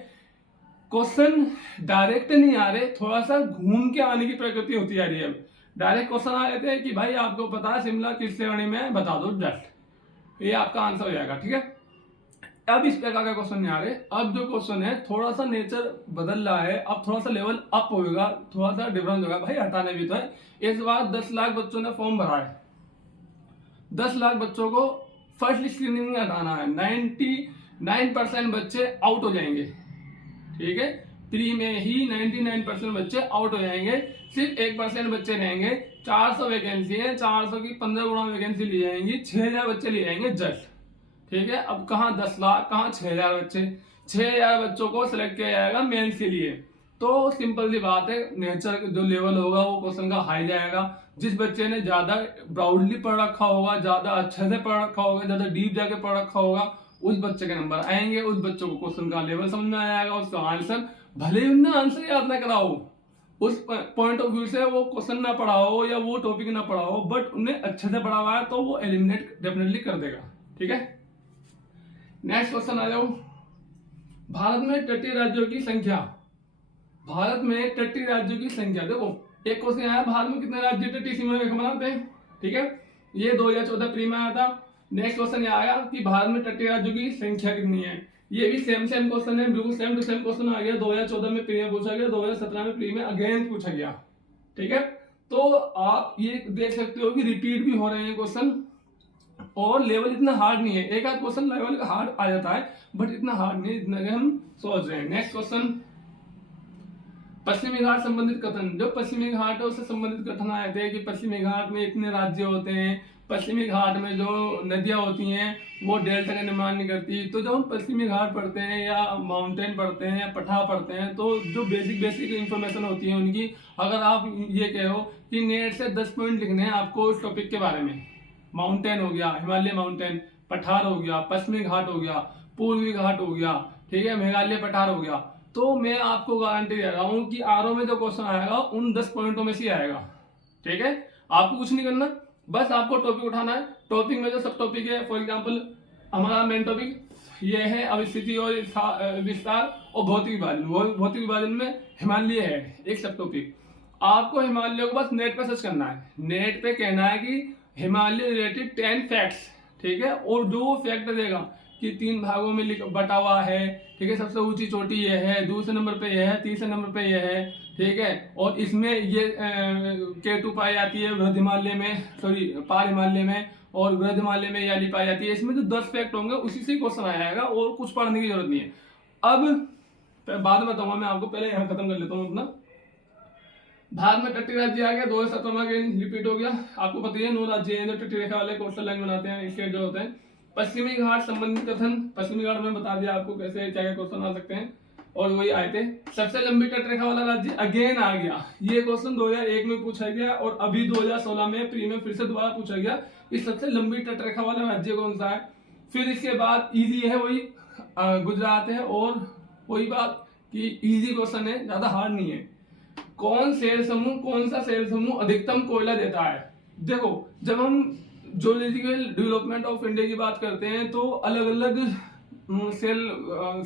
क्वेश्चन डायरेक्ट नहीं आ रहे, थोड़ा सा घूम के आने की प्रकृति होती जा रही है। डायरेक्ट क्वेश्चन आ जाते हैं कि भाई आपको पता है शिमला किस श्रेणी में है, बता दो जस्ट, ये आपका आंसर हो जाएगा, ठीक है। अब इस प्रकार का क्वेश्चन नहीं आ रहे। अब जो क्वेश्चन है थोड़ा सा नेचर बदल रहा है, अब थोड़ा सा लेवल अप होगा, थोड़ा सा डिफरेंस होगा। भाई हटाने भी तो है। इस बार 10 लाख बच्चों ने फॉर्म भरा है। 10 लाख बच्चों को फर्स्ट स्क्रीनिंग में हटाना है। 99% बच्चे आउट हो जाएंगे, ठीक है। प्री में ही 99% बच्चे आउट हो जाएंगे। सिर्फ 1% बच्चे रहेंगे। 400 वैकेंसी है, 400 की 15 गुना वैकेंसी ली जाएंगी। 6000 बच्चे लिए जाएंगे जस्ट, ठीक है। अब कहाँ 10 लाख, कहाँ 6000 बच्चे। 6000 बच्चों को सिलेक्ट किया जाएगा मेंस के लिए। तो सिंपल सी बात है, नेचर जो लेवल होगा वो क्वेश्चन का हाई जाएगा। जिस बच्चे ने ज्यादा ब्राउडली पढ़ रखा होगा, ज्यादा अच्छे से पढ़ रखा होगा, ज्यादा डीप जाके पढ़ रखा होगा, उस बच्चे के नंबर आएंगे। उस बच्चे को क्वेश्चन का लेवल समझ में आएगा, उसका आंसर, भले ही उन्हें आंसर याद ना कराओ, उस पॉइंट ऑफ व्यू से वो क्वेश्चन ना पढ़ा हो या वो टॉपिक ना पढ़ा हो, बट उन्हें अच्छे से पढ़ा हुआ है तो वो एलिमिनेट डेफिनेटली कर देगा, ठीक है। नेक्स्ट क्वेश्चन आ जाओ। भारत में तटीय राज्यों की संख्या। भारत में तटीय राज्यों की संख्या देखो, एक क्वेश्चन आया भारत में कितने राज्य तटीय सीमा रेखा बनाते हैं, ठीक है। ये 2014 प्री में आया था। नेक्स्ट क्वेश्चन ये आया कि भारत में तटीय राज्यों की संख्या कितनी है। ये भी सेम क्वेश्चन है, बिल्कुल सेम टू सेम क्वेश्चन आ गया। 2014 में प्री में पूछा गया, 2017 में प्री में अगेन पूछा गया, ठीक है। तो आप ये देख सकते हो कि रिपीट भी हो रहे हैं क्वेश्चन, और लेवल इतना हार्ड नहीं है। एक आध क्वेश्चन लेवल हार्ड आ जाता है, बट इतना हार्ड नहीं जितना कि हम सोच रहे हैं। नेक्स्ट क्वेश्चन, पश्चिमी घाट संबंधित कथन। जो पश्चिमी घाट है उससे संबंधित कथन आए थे कि पश्चिमी घाट में इतने राज्य होते हैं, पश्चिमी घाट में जो नदियां होती हैं वो डेल्टा का निर्माण नहीं करती। तो जब हम पश्चिमी घाट पढ़ते हैं या माउंटेन पढ़ते हैं या पठार पढ़ते हैं, तो जो बेसिक इंफॉर्मेशन होती है उनकी, अगर आप ये कहो कि नेट से 10 पॉइंट लिखने हैं आपको उस टॉपिक के बारे में, माउंटेन हो गया, हिमालय माउंटेन, पठार हो गया, पश्चिमी घाट हो गया, पूर्वी घाट हो गया, ठीक है, मेघालय पठार हो गया, तो मैं आपको गारंटी दे रहा हूं कि आरओ में जो क्वेश्चन आएगा उन 10 पॉइंटों में से आएगा, ठीक है। आपको कुछ नहीं करना, बस आपको टॉपिक उठाना है। टॉपिक में जो सब टॉपिक है, फॉर एग्जांपल हमारा मेन टॉपिक ये है अवस्थिति और विस्तार और भौतिक विभाजन। भौतिक विभाजन में हिमालय है एक सब टॉपिक। आपको हिमालय को बस नेट पे सर्च करना है। नेट पे कहना है कि हिमालय रिलेटेड 10 फैक्ट्स, ठीक है। और जो फैक्ट देगा कि 3 भागों में बटा हुआ है, ठीक है। सबसे ऊंची चोटी ये है, दूसरे नंबर पे ये है, तीसरे नंबर पे ये है, ठीक है। और इसमें ये केटू पाई जाती है वृद्ध हिमालय में, सॉरी पार हिमालय में, और वृद्ध हिमालय में याली पाई जाती है। इसमें जो 10 फैक्ट होंगे उसी से क्वेश्चन आएगा, और कुछ पढ़ने की जरूरत नहीं है। अब बाद में बताऊंगा मैं आपको, पहले यहाँ खत्म कर लेता हूँ अपना। भारत में तटीय राज्य आ गया, 2017 में रिपीट हो गया। आपको पता है 9 राज्य हैं जो तटीय रेखा वाले कोस्टल लाइन बनाते हैं, स्टेट जो होते हैं। पश्चिमी घाट संबंधित कथन, पश्चिमी घाट में बता दिया आपको कैसे क्या क्या क्वेश्चन आ सकते हैं, और वही आए थे। सबसे लंबी तट रेखा वाला राज्य अगेन आ गया। ये क्वेश्चन 2001 में पूछा गया, और अभी 2016 में प्री में फिर से दोबारा पूछा गया कि सबसे लंबी तट रेखा वाला राज्य कौन सा है। फिर इसके बाद इजी है वही गुजरात है, और वही बात कि इजी क्वेश्चन है, ज्यादा हार्ड नहीं है। कौन सा सेल समूह अधिकतम कोयला देता है। देखो, जब हम जियोलॉजिकल डेवलपमेंट ऑफ इंडिया की बात करते हैं तो अलग अलग सेल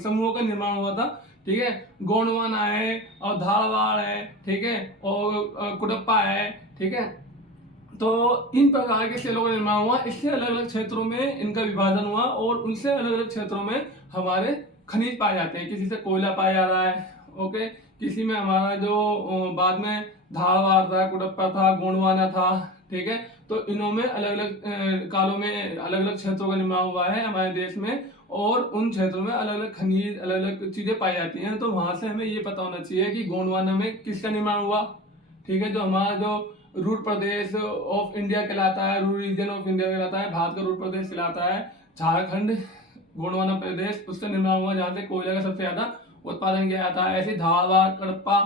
समूहों का निर्माण हुआ था, ठीक है। गोंडवाना है, और धारवाड़ है, ठीक है, और कुडप्पा है, ठीक है। तो इन प्रकार के सेलों का निर्माण हुआ। इससे अलग अलग क्षेत्रों में इनका विभाजन हुआ, और उनसे अलग अलग क्षेत्रों में हमारे खनिज पाए जाते हैं। किसी से कोयला पाया जा रहा है, ओके, किसी में हमारा जो बाद में धारवाड़ था, कुडप्पा था, गोंडवाना था, ठीक है। तो इनमें अलग अलग कालों में अलग अलग क्षेत्रों का निर्माण हुआ है हमारे देश में, और उन क्षेत्रों में अलग अलग खनिज, अलग अलग चीजें पाई जाती हैं। तो वहां से हमें ये पता होना चाहिए कि गोंडवाना में किसका निर्माण हुआ, ठीक है। जो हमारा जो रूर प्रदेश ऑफ इंडिया कहलाता है, रूर रीजन ऑफ इंडिया कहलाता है, भारत का रूर प्रदेश कहलाता है। झारखंड गोंडवाना प्रदेश उससे निर्माण हुआ जहाँ से कोयले का सबसे ज्यादा उत्पादन किया जाता है। ऐसे धारवाड़ कडप्पा,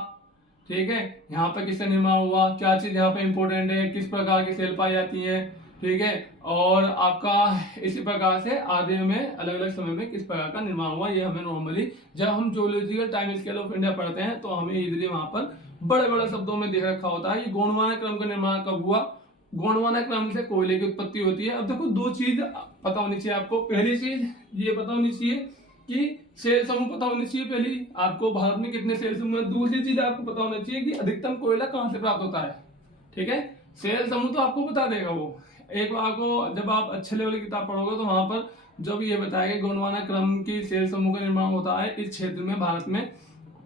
ठीक है, यहाँ पर किससे निर्माण हुआ, क्या चीज यहाँ पे इंपॉर्टेंट है, किस प्रकार की सेल पाई जाती है, ठीक है, और आपका इसी प्रकार से आदि में अलग अलग समय में किस प्रकार का निर्माण हुआ, ये हमें नॉर्मली जब हम geological time scale of India पढ़ते हैं तो हमें इजीली वहां पर बड़े बड़े शब्दों में देख रखा होता है। ये गोंडवाना क्रम का निर्माण कब हुआ, गोंडवाना क्रम से कोयले की उत्पत्ति होती है। अब देखो दो चीज पता होनी चाहिए आपको। पहली चीज ये पता होनी चाहिए कि सेल समूह पता होनी चाहिए, पहली आपको भारत में कितने सेल समूह है। दूसरी चीज आपको पता होना चाहिए कि अधिकतम कोयला कहाँ से प्राप्त होता है, ठीक है। सेल समूह तो आपको बता देगा वो, एक बार आपको जब आप अच्छे लेवल की किताब पढ़ोगे तो वहां पर जब ये बताया कि गोंडवाना क्रम की सेल समूह का निर्माण होता है इस क्षेत्र में भारत में,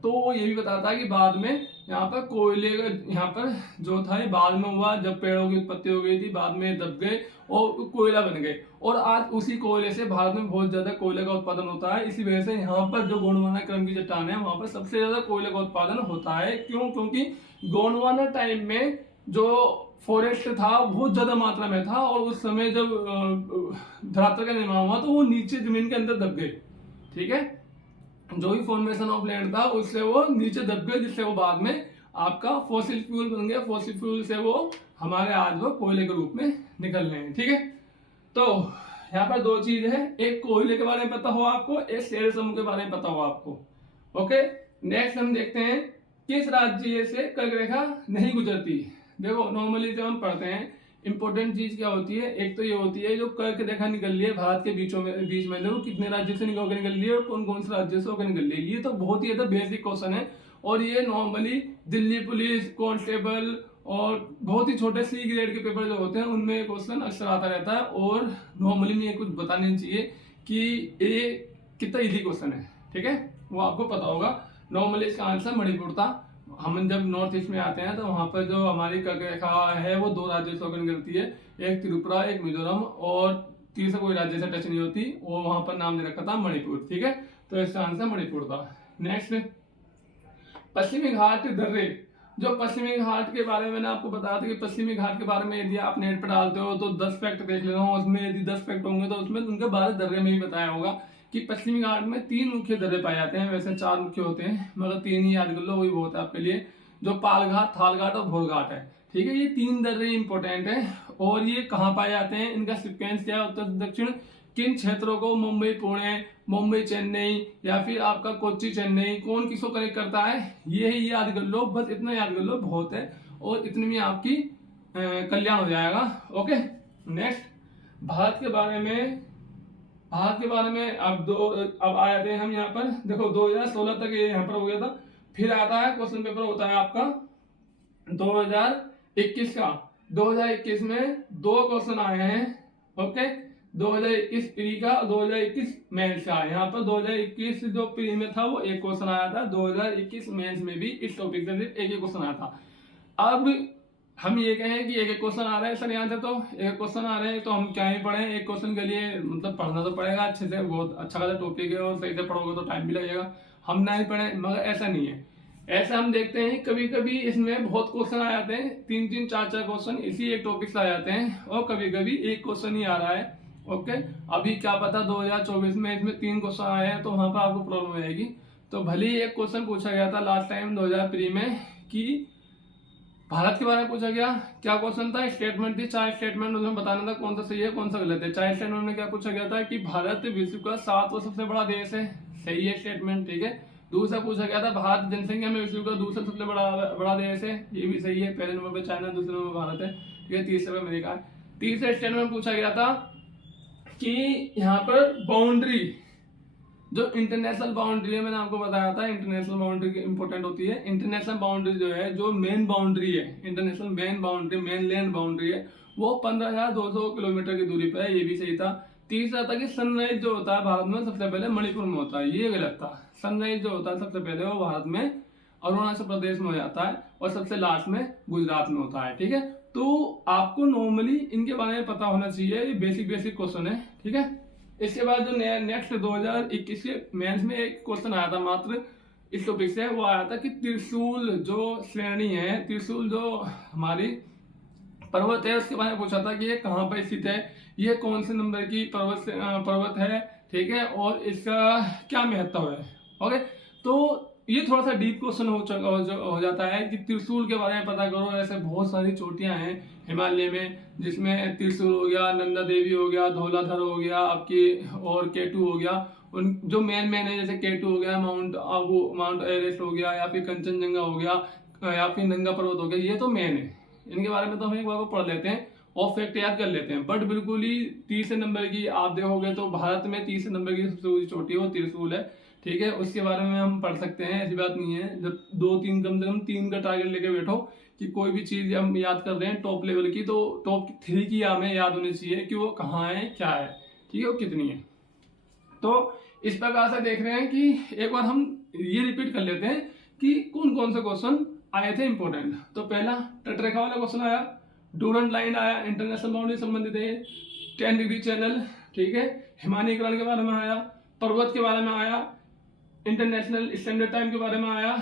तो वो ये भी बताता है कि बाद में यहाँ पर कोयले का यहाँ पर जो था ये बाद में हुआ जब पेड़ों की उत्पत्ति हो गई थी, बाद में दब गए और कोयला बन गए, और आज उसी कोयले से भारत में बहुत ज्यादा कोयले का उत्पादन होता है। इसी वजह से यहाँ पर जो गोंडवाना क्रम की चट्टान है वहां पर सबसे ज्यादा कोयले का उत्पादन होता है। क्यों, क्योंकि गोंडवाना टाइम में जो फॉरेस्ट था बहुत ज्यादा मात्रा में था, और उस समय जब धरातल का निर्माण हुआ तो वो नीचे जमीन के अंदर दब गए, ठीक है। जो भी फॉर्मेशन ऑफ लैंड था उससे वो नीचे दब गए, जिससे वो बाद में आपका फॉसिल फ्यूल बन गया। फॉसिल फ्यूल से वो हमारे आज वो कोयले के रूप में निकल रहे हैं, ठीक है। तो यहाँ पर दो चीज है, एक कोयले के बारे में पता हो आपको, एक सेल समूह के बारे में पता हो आपको। ओके, नेक्स्ट हम देखते हैं किस राज्य से कर्क रेखा नहीं गुजरती। देखो नॉर्मली जब हम पढ़ते हैं इंपॉर्टेंट चीज क्या होती है, एक तो ये होती है जो कर्क रेखा निकल रही है भारत के बीच में देखो कितने राज्यों से निकल रही है और कौन कौन से राज्यों से होकर निकल रही है। ये तो बहुत ही ज्यादा बेसिक क्वेश्चन है, और ये नॉर्मली दिल्ली पुलिस कांस्टेबल और बहुत ही छोटे सी ग्रेड के पेपर जो होते हैं उनमें क्वेश्चन अक्सर आता रहता है, और नॉर्मली मुझे कुछ बताना चाहिए कि ये कितना इजी क्वेश्चन है, ठीक है, वो आपको पता होगा। नॉर्मली इसका आंसर मणिपुर था। हम जब नॉर्थ ईस्ट में आते हैं तो वहां पर जो हमारी कर्क रेखा है वो दो राज्यों से होकर निकलती है, एक त्रिपुरा एक मिजोरम, और तीसरा कोई राज्य से टच नहीं होती, वो वहां पर नाम दे रखा था मणिपुर, ठीक है। तो इसका आंसर मणिपुर था। नेक्स्ट, पश्चिमी घाट दर्रे। जो पश्चिमी घाट के बारे में मैंने आपको बताया था कि पश्चिमी घाट के बारे में यदि आप नेट पर डालते हो तो 10 फैक्ट देख लेना, उसमें यदि 10 फैक्ट होंगे तो उसमें उनके 12 दर्रे में ही बताया होगा कि पश्चिमी घाट में 3 मुख्य दर्रे पाए जाते हैं। वैसे 4 मुख्य होते हैं मगर 3 ही याद कर लो, वही बहुत है आपके लिए, जो पाल घाट, थाल घाट और भोर घाट है, ठीक है। ये 3 दर्रे इंपॉर्टेंट है, और ये कहाँ पाए जाते हैं, इनका सिक्वेंस क्या है, उत्तर दक्षिण किन क्षेत्रों को, मुंबई पुणे, मुंबई चेन्नई, या फिर आपका कोच्चि चेन्नई, कौन किसको कनेक्ट करता है, ये ही याद कर लो, बस इतना याद कर लो बहुत है, और इतने में आपकी कल्याण हो जाएगा। ओके, नेक्स्ट, भारत के बारे में अब आ जाते हैं हम यहाँ पर। देखो 2016 तक ये यहाँ पर हो गया था, फिर आता है क्वेश्चन पेपर होता है आपका 2021 का। 2021 में 2 क्वेश्चन आए हैं, ओके, 2021 प्री का, 2021 मेंस का। यहाँ पर 2021 जो प्री में था वो एक क्वेश्चन आया था, 2021 मेंस में भी इस टॉपिक से सिर्फ एक क्वेश्चन आया था। अब हम ये कहें कि एक क्वेश्चन आ रहा है सर यहाँ से, तो एक क्वेश्चन आ रहे हैं तो हम क्या ही पढ़ें, एक क्वेश्चन के लिए मतलब पढ़ना तो पड़ेगा अच्छे से, बहुत अच्छा खासा टॉपिक है और सही से पढ़ोगे तो टाइम भी लगेगा, हम ना ही पढ़ें, मगर ऐसा नहीं है। ऐसा हम देखते हैं कभी कभी इसमें बहुत क्वेश्चन आ जाते हैं, 3-3, 4-4 क्वेश्चन इसी एक टॉपिक से आ जाते हैं, और कभी कभी एक क्वेश्चन ही आ रहा है। ओके, अभी क्या पता 2024 में इसमें 3 क्वेश्चन आए हैं तो वहां पर आपको प्रॉब्लम हो जाएगी। तो भले ही एक क्वेश्चन पूछा गया था लास्ट टाइम 2003 में कि भारत के बारे में पूछा गया, क्या क्वेश्चन था, स्टेटमेंट थी, 4 स्टेटमेंट, उसमें बताना था कौन सा सही है कौन सा गलत है। 4 स्टेटमेंट में क्या पूछा गया था कि भारत विश्व का 7वां सबसे बड़ा देश है, सही है स्टेटमेंट, ठीक है। दूसरा पूछा गया था भारत जनसंख्या में विश्व का दूसरा सबसे बड़ा देश है, ये भी सही है, पहले नंबर पे चाइना, दूसरे नंबर पे भारत है, ठीक है, तीसरे पे अमेरिका है। तीसरे स्टेटमेंट पूछा गया था कि यहाँ पर बाउंड्री, जो इंटरनेशनल बाउंड्री है, मैंने आपको बताया था इंटरनेशनल बाउंड्री इंपॉर्टेंट होती है। इंटरनेशनल बाउंड्री जो है, जो मेन बाउंड्री है, इंटरनेशनल मेन लैंड बाउंड्री है, वो 15,200 किलोमीटर की दूरी पर है, ये भी सही था। तीसरा था कि सनराइज जो होता है भारत में सबसे पहले मणिपुर में होता है, ये गलत था। सनराइज जो होता है सबसे पहले वो भारत में अरुणाचल प्रदेश में हो जाता है, और सबसे लास्ट में गुजरात में होता है, ठीक है। तो आपको नॉर्मली इनके बारे में पता होना चाहिए, ये बेसिक क्वेश्चन है, ठीक है। इसके बाद जो नेक्स्ट 2021 के मेंस में एक क्वेश्चन आया था मात्र इस टॉपिक से, वो आया था कि त्रिशूल जो श्रेणी है, त्रिशूल जो हमारी पर्वत है उसके बारे में पूछा था कि ये कहाँ पर स्थित है, ये कौन से नंबर की पर्वत है, ठीक है, और इसका क्या महत्व है। ओके, तो ये थोड़ा सा डीप क्वेश्चन हो जाता है कि त्रिशूल के बारे में पता करो। ऐसे बहुत सारी चोटियां हैं हिमालय में, जिसमें त्रिशूल हो गया, नंदा देवी हो गया, धौलाधर हो गया आपकी, और केटू हो गया। उन जो मेन है जैसे केटू हो गया, माउंट एवरेस्ट हो गया, या फिर कंचनजंगा हो गया, या फिर नंगा पर्वत हो गया, ये तो मेन है। इनके बारे में तो हम एक बार को पढ़ लेते हैं और फैक्ट याद कर लेते हैं। बट बिल्कुल ही 30 नंबर की आप देखोगे तो भारत में 30 नंबर की सबसे ऊंची चोटी है वो त्रिशूल है, ठीक है। उसके बारे में हम पढ़ सकते हैं, ऐसी बात नहीं है। जब 2-3 कम से कम 3 का टारगेट लेके बैठो कि कोई भी चीज हम याद कर रहे हैं टॉप लेवल की, तो टॉप 3 की हमें याद होनी चाहिए कि वो कहाँ है, क्या है, ठीक है, वो कितनी है। तो इस प्रकार से देख रहे हैं कि एक बार हम ये रिपीट कर लेते हैं कि कौन कौन से क्वेश्चन आए थे इंपॉर्टेंट। तो पहला तटरेखा वाला क्वेश्चन आया, डूरंट लाइन आया, इंटरनेशनल बाउंड्री संबंधित है, 10 डिग्री चैनल, ठीक है, हिमानीकरण के बारे में आया, पर्वत के बारे में आया, इंटरनेशनल स्टैंडर्ड टाइम के बारे में आया,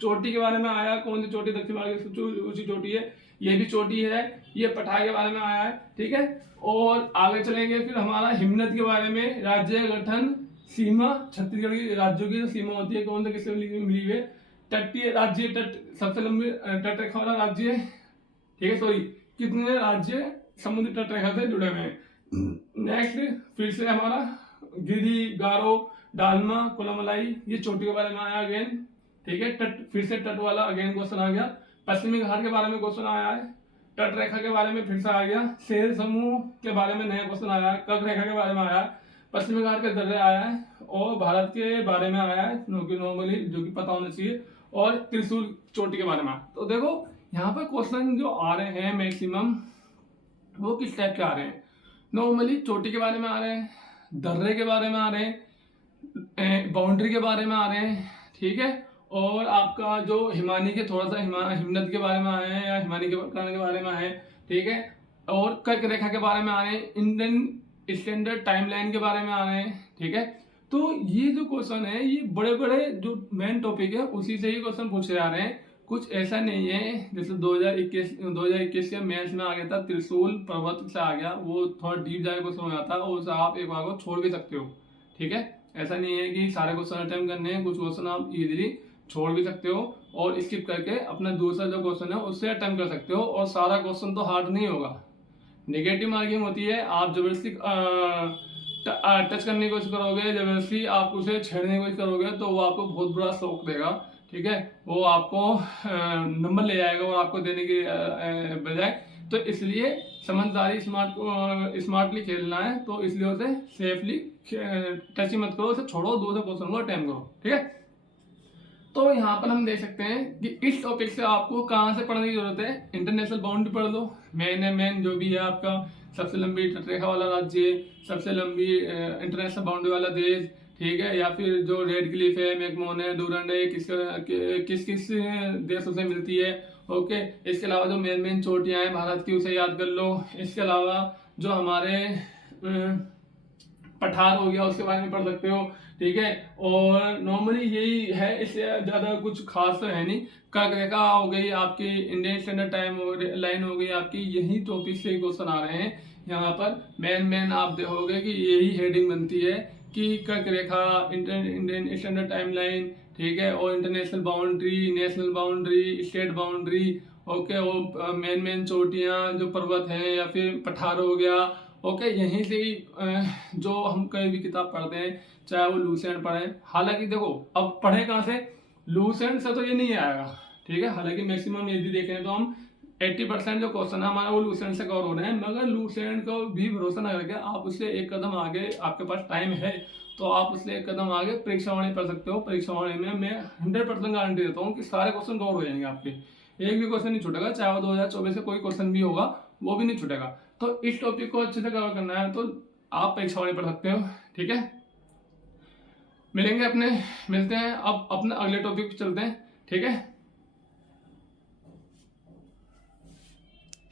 चोटी के बारे में आया, कौन सी चोटी दक्षिण भारत की सबसे ऊंची चोटी है, ये भी चोटी है, ये पठार के बारे में आया है, ठीक है। और आगे चलेंगे फिर हमारा हिमनद के बारे में, राज्य गठन, सीमा, छत्तीसगढ़ की राज्यों की सीमा होती है, कौन से किससे मिली हुई है, तटीय राज्य, सबसे लंबी तट रेखा वाला राज्य, ठीक है, सॉरी, कितने राज्य समुद्री तट रेखा से जुड़े हुए हैं। नेक्स्ट फिर से हमारा गिरी, गारो, डालमा, कोलामलाई, ये चोटी के बारे में आया अगेन, ठीक है। तट फिर से तट वाला अगेन क्वेश्चन आ गया। पश्चिमी घाट के बारे में क्वेश्चन आया है, तट रेखा के बारे में फिर से आ गया, शेर समूह के बारे में नया क्वेश्चन आया है, कर्क रेखा के बारे में आया है, पश्चिमी घाट के दर्रे आया है, और भारत के बारे में आया है नॉर्मली जो कि पता होना चाहिए, और त्रिशूल चोटी के बारे में। तो देखो यहाँ पर क्वेश्चन जो आ रहे हैं मैक्सिमम वो किस टाइप के आ रहे हैं, नॉर्मली चोटी के बारे में आ रहे हैं, दर्रे के बारे में आ रहे हैं, बाउंड्री के बारे में आ रहे हैं, ठीक है, और आपका जो हिमानी के थोड़ा सा हिमनद के बारे में आए हैं, या हिमानीकरण के बारे में आए हैं, ठीक है, और कर्क रेखा के बारे में आ रहे हैं, इंडियन स्टैंडर्ड टाइमलाइन के बारे में आ रहे हैं, ठीक है। तो ये जो क्वेश्चन है ये बड़े बड़े जो मेन टॉपिक है उसी से ही क्वेश्चन पूछे जा रहे हैं। कुछ ऐसा नहीं है जैसे 2021 के मेंस में आ गया था त्रिशूल पर्वत से आ गया, वो थोड़ा डीप जाके क्वेश्चन हो जाता है, और आप एक बार को छोड़ भी सकते हो, ठीक है। ऐसा नहीं है कि सारे क्वेश्चन अटेम्प्ट करने हैं, कुछ क्वेश्चन आप इजीली छोड़ भी सकते हो और स्किप करके अपना दूसरा जो क्वेश्चन है उससे अटेम्प्ट कर सकते हो। और सारा क्वेश्चन तो हार्ड नहीं होगा, नेगेटिव मार्किंग होती है, आप जबरदस्ती टच करने की कोशिश करोगे, जबरदस्ती आप उसे छेड़ने की कोशिश करोगे तो वो आपको बहुत बुरा शौक देगा, ठीक है, वो आपको नंबर ले जाएगा और आपको देने की बजाय। तो इसलिए समझदारी स्मार्टली खेलना है, तो इसलिए उसे सेफली टच ही मत करो, उसे छोड़ो, दूसरे क्वेश्चन को अटेम्प्ट करो, ठीक है। तो यहाँ पर हम देख सकते हैं कि इस टॉपिक से आपको कहाँ से पढ़ने की जरूरत है, इंटरनेशनल बाउंड्री पढ़ लो, मेन जो भी है आपका सबसे लंबी तटरेखा वाला राज्य, सबसे लंबी इंटरनेशनल बाउंड्री वाला देश, ठीक है, या फिर जो रेड क्लिफ है, मैकमोहन है, डूरंड है, किस किस देशों से मिलती है, ओके। इसके अलावा जो मेन चोटियां हैं भारत की उसे याद कर लो। इसके अलावा जो हमारे पठार हो गया उसके बारे में पढ़ सकते हो, ठीक है। और नॉर्मली यही है, इससे ज्यादा कुछ खास तो है नहीं। कर्क रेखा हो गई आपकी, इंडियन स्टैंडर्ड टाइम लाइन हो गई आपकी, यही टॉपिक से क्वेश्चन आ रहे हैं। यहाँ पर मेन आप देखोगे कि यही हेडिंग बनती है कि कर्क रेखा, इंडियन स्टैंडर्ड टाइम लाइन, ठीक है, और international boundary, national boundary, state boundary, okay, और मेन चोटियाँ जो पर्वत हैं, या फिर पठार हो गया, ओके। यहीं से ही जो हम कहीं भी किताब पढ़ते हैं, चाहे वो लूसेंट पढ़े, हालांकि देखो अब पढ़े कहाँ से, लूसेंट से तो ये नहीं आएगा, ठीक है। हालांकि मैक्सिमम यदि देखें तो हम 80% जो क्वेश्चन है हमारा वो लूसेंट से कवर हो रहे हैं, मगर लूसेंट को भी भरोसा ना करके आप उससे एक कदम आगे, आपके पास टाइम है तो आप उससे एक कदम आगे परीक्षावाणी पढ़ सकते हो। परीक्षावाणी में मैं 100% गारंटी देता हूँ कि सारे क्वेश्चन कवर हो जाएंगे आपके, एक भी क्वेश्चन नहीं छूटेगा, चाहे वो 2024 से कोई क्वेश्चन भी होगा वो भी नहीं छूटेगा। तो इस टॉपिक को अच्छे से कवर करना है तो आप परीक्षावाणी पढ़ सकते हो, ठीक है। मिलते हैं अब अपने अगले टॉपिक पे चलते हैं, ठीक है।